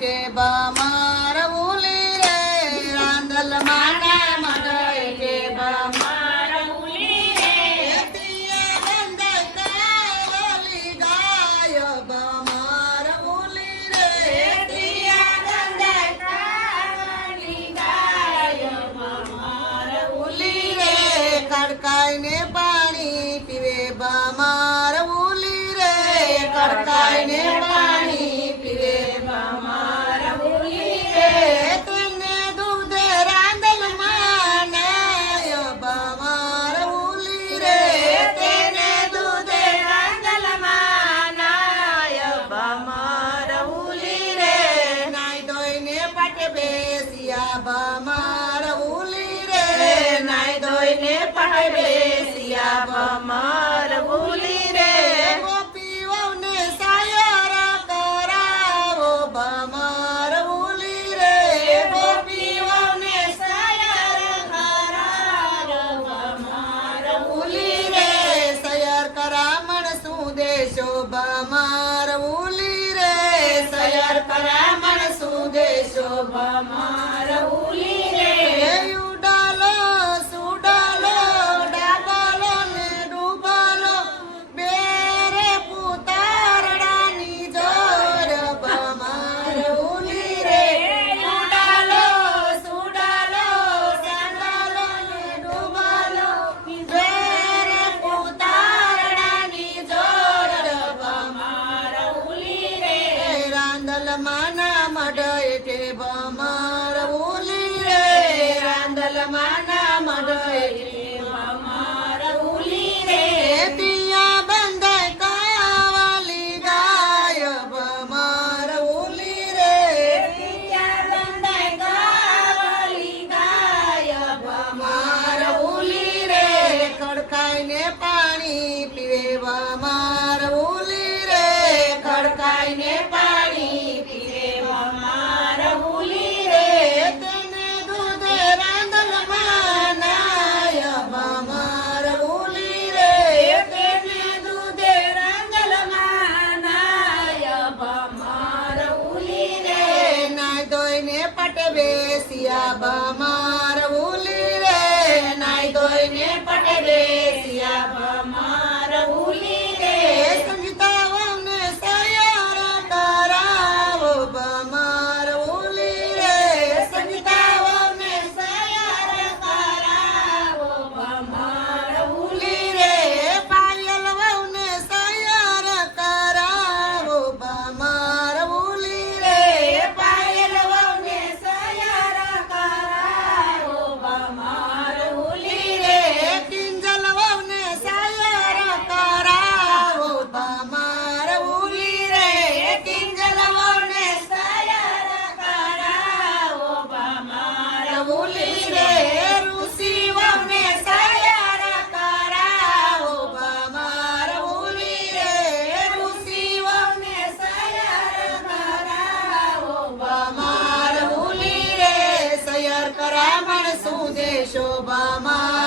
કે બમાર ઉલી રે રાંદલ માના મડય કે બમાર ઉલી રે તિયા બંધ કાવલી ગાય બમાર ઉલી રે તિયા બંધ કાવલી ગાય બમાર ઉલી રે કડકાઈને પાણી પીવે બમાર ઉલી રે કડકાઈને પાણી પીવે બમાર ઉલી રે તેને દૂધે રાંદલ માનાય બમાર ઉલી રે તેને દૂધે રાંદલ માનાય બમાર ઉલી રે નાઈ ધોઈને પાટે બેસિયા બમાર ઉલી રે નાઈ ધોઈને પાટે બેસિયા બમાર ઉલી રે ગોપીઓને સાયર કરાવો બમાર ઉલી રે ગોપીઓને સાયર કરાવો બમાર ઉલી રે સયર કરામણ શું દેશો બમાર ઉલી રે સયર કરામણ શું દેશો બમાર ઉલી રે ઉડાલો સુડાલો ડાબલો ને ડૂબલો બેરે પુતારડાની જોર બમાર ઉલી રે ઉડાલો સુડાલો ડાબલો ને ડૂબલો બેરે પુતારડાની જોર બમાર ઉલી રે રાંદલ માના મડય કે બમાર ઉલી રે રાંદલ માના મડય કે બમાર ઉલી રે તિયા બંધ કાવલી ગાય બમાર ઉલી રે તિયા બંધ કાવલી ગાય બમાર ઉલી રે ખડકાઈને પાણી પીવે બમાર ઉલી રે ખડકાઈને પાણી પીવે બમાર ઉલી રે તેને દૂધે રાંદલ માનાય બમાર ઉલી રે તેને દૂધે રાંદલ માનાય બમાર ઉલી રે નાઈ ધોઈને પટ બેસિયા બમાર ઉલી રે નાઈ ધોઈને પટ બેસિયા બમાર ઉલી રે સંગીતાઓને સયર કરાવો બમાર ઉલી રે સંગીતાઓને સયર કરાવો બમાર ઉલી રે પાયલ વહુને સયર કરાવો બમાર ઉલી રે પાયલ વહુને સયર કરાવો બમાર ઉલી રે કિંજલ વહુને સયર કરાવો બમાર ઉલી રે કિંજલ વહુને સયર કરાવો બમાર ઉલી રે ઋષિ વહુને સયર કરાવો બમાર ઉલી રે ઋષિ વહુને સયર કરાવો બમાર ઉલી રે સયર કરામણ શું દેશો બમાર